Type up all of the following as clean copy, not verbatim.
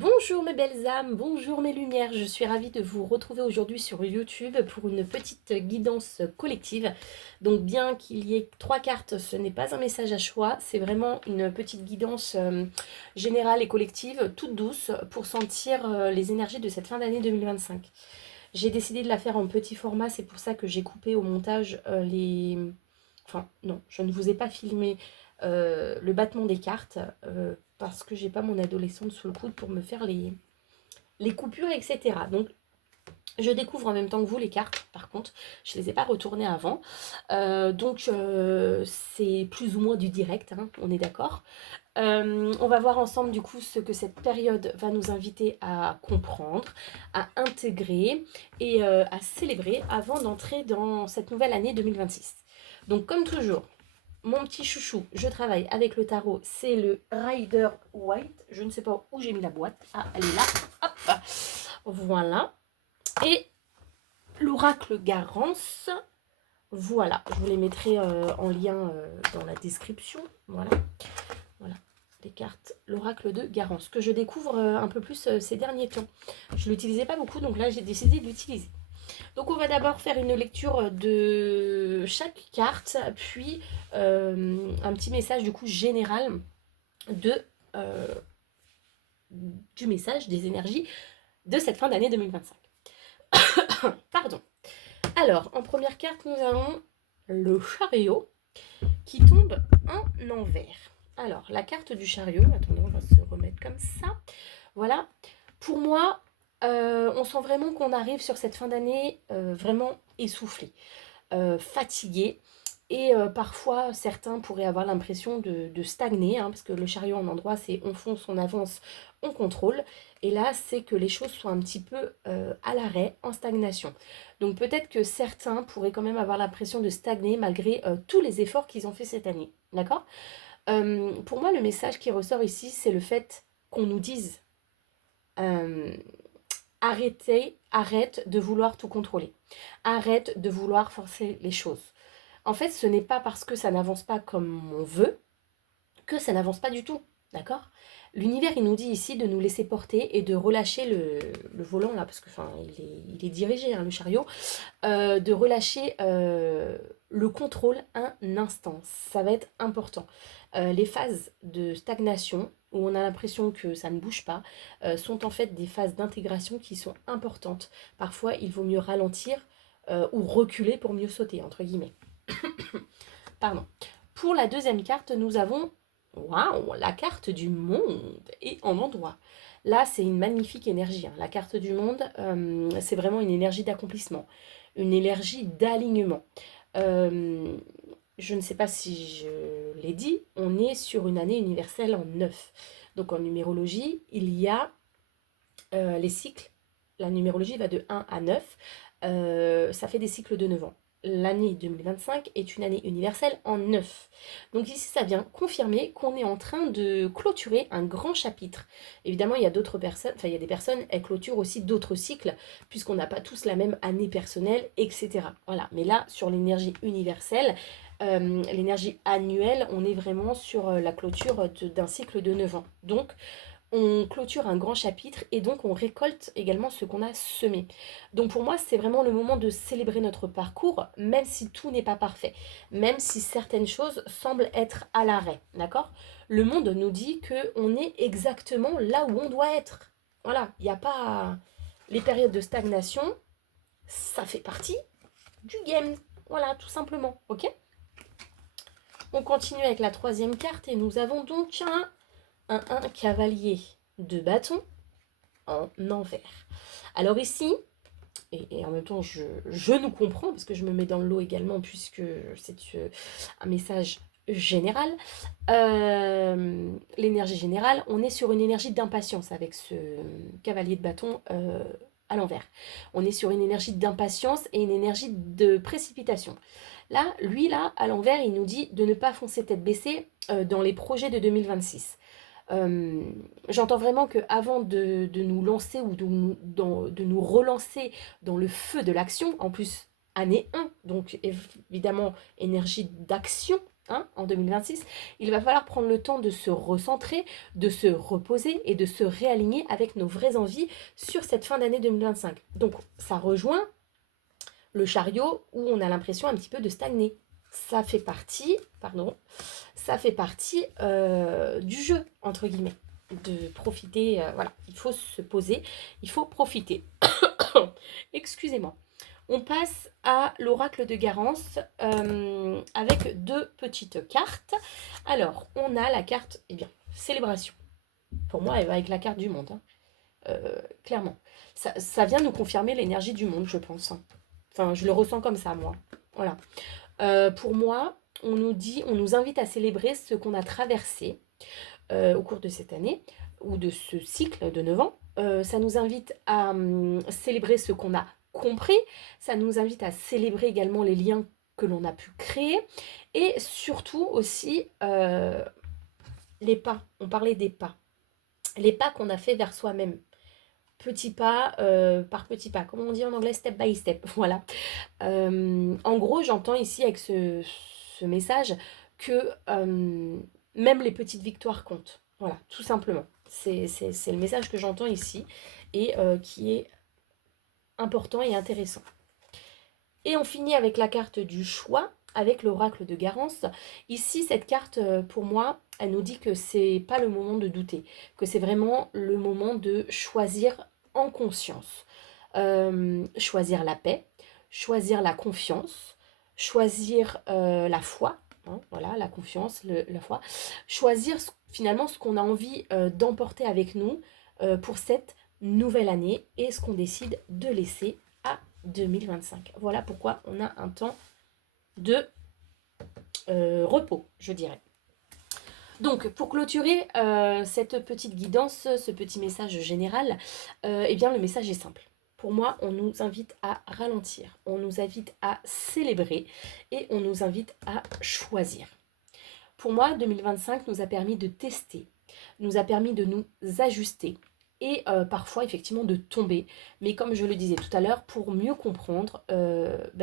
Bonjour mes belles âmes, bonjour mes lumières, je suis ravie de vous retrouver aujourd'hui sur YouTube pour une petite guidance collective. Donc bien qu'il y ait 3 cartes, ce n'est pas un message à choix, c'est vraiment une petite guidance générale et collective, toute douce, pour sentir les énergies de cette fin d'année 2025. J'ai décidé de la faire en petit format, c'est pour ça que j'ai coupé au montage les... Enfin non, je ne vous ai pas filmé le battement des cartes parce que j'ai pas mon adolescente sous le coude pour me faire les coupures, etc. Donc je découvre en même temps que vous les cartes, par contre, je les ai pas retournées avant. C'est plus ou moins du direct, hein, on est d'accord. On va voir ensemble du coup ce que cette période va nous inviter à comprendre, à intégrer et à célébrer avant d'entrer dans cette nouvelle année 2026. Donc comme toujours, mon petit chouchou, je travaille avec le tarot, c'est le Rider White. Je ne sais pas où j'ai mis la boîte. Ah, elle est là. Hop. Voilà. Et l'oracle Garance. Voilà. Je vous les mettrai en lien dans la description. Voilà. Voilà. Les cartes, l'oracle de Garance, que je découvre un peu plus ces derniers temps. Je ne l'utilisais pas beaucoup, donc là j'ai décidé de l'utiliser. Donc on va d'abord faire une lecture de chaque carte, puis un petit message du coup général de, euh, du message des énergies de cette fin d'année 2025. Pardon. Alors, en première carte, nous avons le chariot qui tombe en envers. Alors, la carte du chariot, attendez, on va se remettre comme ça. Voilà. Pour moi, on sent vraiment qu'on arrive sur cette fin d'année vraiment essoufflé, fatigué. Et parfois, certains pourraient avoir l'impression de stagner, hein, parce que le chariot en endroit, c'est on fonce, on avance, on contrôle. Et là, c'est que les choses sont un petit peu à l'arrêt, en stagnation. Donc peut-être que certains pourraient quand même avoir l'impression de stagner malgré tous les efforts qu'ils ont fait cette année. D'accord. Pour moi, le message qui ressort ici, c'est le fait qu'on nous dise euh, arrête de vouloir tout contrôler. Arrête de vouloir forcer les choses. En fait, ce n'est pas parce que ça n'avance pas comme on veut que ça n'avance pas du tout. D'accord. L'univers, il nous dit ici de nous laisser porter et de relâcher le volant, là, parce que enfin, il est dirigé, hein, le chariot, de relâcher le contrôle un instant. Ça va être important. Les phases de stagnation, où on a l'impression que ça ne bouge pas, sont en fait des phases d'intégration qui sont importantes. Parfois, il vaut mieux ralentir ou reculer pour mieux sauter, entre guillemets. Pardon. Pour la deuxième carte, nous avons waouh, la carte du monde et en endroit. Là, c'est une magnifique énergie, hein. La carte du monde, c'est vraiment une énergie d'accomplissement, une énergie d'alignement. Euh, je ne sais pas si je l'ai dit, on est sur une année universelle en 9. Donc en numérologie, il y a les cycles. La numérologie va de 1 à 9. Ça fait des cycles de 9 ans. L'année 2025 est une année universelle en 9. Donc ici, ça vient confirmer qu'on est en train de clôturer un grand chapitre. Évidemment, il y a d'autres personnes, enfin il y a des personnes, elles clôturent aussi d'autres cycles, puisqu'on n'a pas tous la même année personnelle, etc. Voilà, mais là, sur l'énergie universelle, l'énergie annuelle, on est vraiment sur la clôture d'un cycle de 9 ans. Donc, on clôture un grand chapitre et donc on récolte également ce qu'on a semé. Donc pour moi, c'est vraiment le moment de célébrer notre parcours, même si tout n'est pas parfait, même si certaines choses semblent être à l'arrêt, d'accord. Le monde nous dit qu'on est exactement là où on doit être. Voilà, il n'y a pas... Les périodes de stagnation, ça fait partie du game. Voilà, tout simplement, ok. On continue avec la troisième carte et nous avons donc un cavalier de bâton en envers. Alors ici, et en même temps je nous comprends parce que je me mets dans le lot également puisque c'est un message général, l'énergie générale, on est sur une énergie d'impatience avec ce cavalier de bâton à l'envers. On est sur une énergie d'impatience et une énergie de précipitation. Là, lui, là, à l'envers, il nous dit de ne pas foncer tête baissée dans les projets de 2026. Euh, J'entends vraiment qu'avant de nous lancer ou de nous relancer dans le feu de l'action, en plus année 1, donc évidemment énergie d'action, hein, en 2026, il va falloir prendre le temps de se recentrer, de se reposer et de se réaligner avec nos vraies envies sur cette fin d'année 2025. Donc ça rejoint le chariot où on a l'impression un petit peu de stagner. Ça fait partie, pardon, ça fait partie du jeu, entre guillemets, de profiter, voilà, il faut se poser, il faut profiter. Excusez-moi. On passe à l'oracle de Garance avec deux petites cartes. Alors, on a la carte, eh bien, célébration. Pour moi, elle va avec la carte du monde, hein. Clairement. Ça vient nous confirmer l'énergie du monde, je pense, hein. Enfin, je le ressens comme ça, moi. Voilà. Pour moi, on nous invite à célébrer ce qu'on a traversé au cours de cette année ou de ce cycle de 9 ans. Ça nous invite à célébrer ce qu'on a compris. Ça nous invite à célébrer également les liens que l'on a pu créer. Et surtout aussi les pas. On parlait des pas. Les pas qu'on a fait vers soi-même. Petit pas par petit pas. Comment on dit en anglais? Step by step. Voilà. En gros, j'entends ici avec ce message que même les petites victoires comptent. Voilà, tout simplement. C'est le message que j'entends ici et qui est important et intéressant. Et on finit avec la carte du choix, avec l'oracle de Garance. Ici, cette carte, pour moi, elle nous dit que c'est pas le moment de douter, que c'est vraiment le moment de choisir en conscience. Choisir la paix, choisir la confiance, choisir la foi, hein, voilà, la confiance, la foi, choisir finalement ce qu'on a envie d'emporter avec nous pour cette nouvelle année et ce qu'on décide de laisser à 2025. Voilà pourquoi on a un temps de repos, je dirais. Donc, pour clôturer cette petite guidance, ce petit message général, eh bien, le message est simple. Pour moi, on nous invite à ralentir, on nous invite à célébrer et on nous invite à choisir. Pour moi, 2025 nous a permis de tester, nous a permis de nous ajuster et parfois effectivement de tomber. Mais comme je le disais tout à l'heure, pour mieux comprendre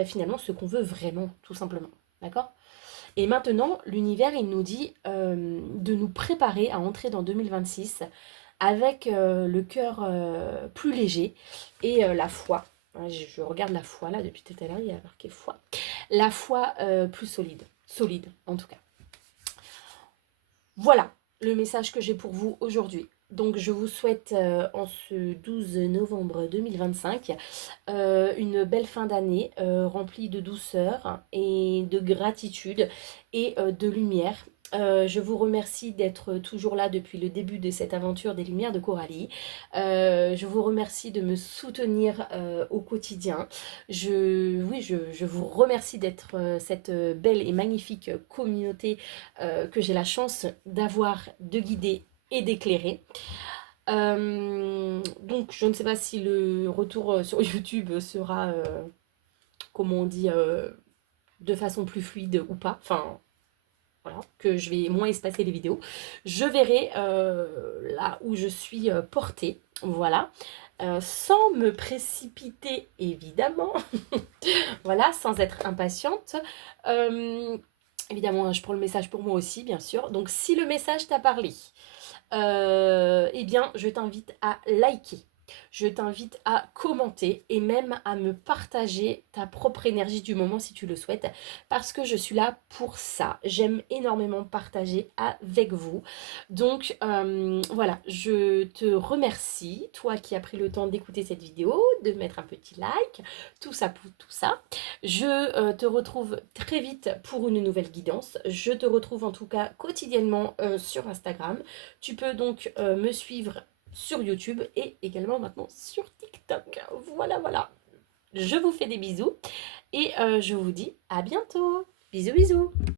finalement ce qu'on veut vraiment, tout simplement. D'accord ? Et maintenant, l'univers, il nous dit de nous préparer à entrer dans 2026 avec le cœur plus léger et la foi. Je regarde la foi là depuis tout à l'heure, il y a marqué foi. La foi plus solide, solide en tout cas. Voilà le message que j'ai pour vous aujourd'hui. Donc je vous souhaite en ce 12 novembre 2025 une belle fin d'année remplie de douceur et de gratitude et de lumière. Je vous remercie d'être toujours là depuis le début de cette aventure des Lumières de Coralie. Je vous remercie de me soutenir au quotidien. Je vous remercie d'être cette belle et magnifique communauté que j'ai la chance d'avoir, de guider et d'éclairer. Donc je ne sais pas si le retour sur YouTube sera, comment on dit, de façon plus fluide ou pas. Enfin, voilà, que je vais moins espacer les vidéos. Je verrai là où je suis portée, voilà. Sans me précipiter évidemment, voilà, sans être impatiente. Évidemment, je prends le message pour moi aussi, bien sûr. Donc si le message t'a parlé, eh bien, je t'invite à liker. Je t'invite à commenter et même à me partager ta propre énergie du moment si tu le souhaites, parce que je suis là pour ça. J'aime énormément partager avec vous. Donc voilà, je te remercie, toi qui as pris le temps d'écouter cette vidéo, de mettre un petit like, tout ça pour tout ça. Je te retrouve très vite pour une nouvelle guidance. Je te retrouve en tout cas quotidiennement sur Instagram. Tu peux donc me suivre sur YouTube et également maintenant sur TikTok. Voilà, voilà. Je vous fais des bisous et je vous dis à bientôt. Bisous, bisous.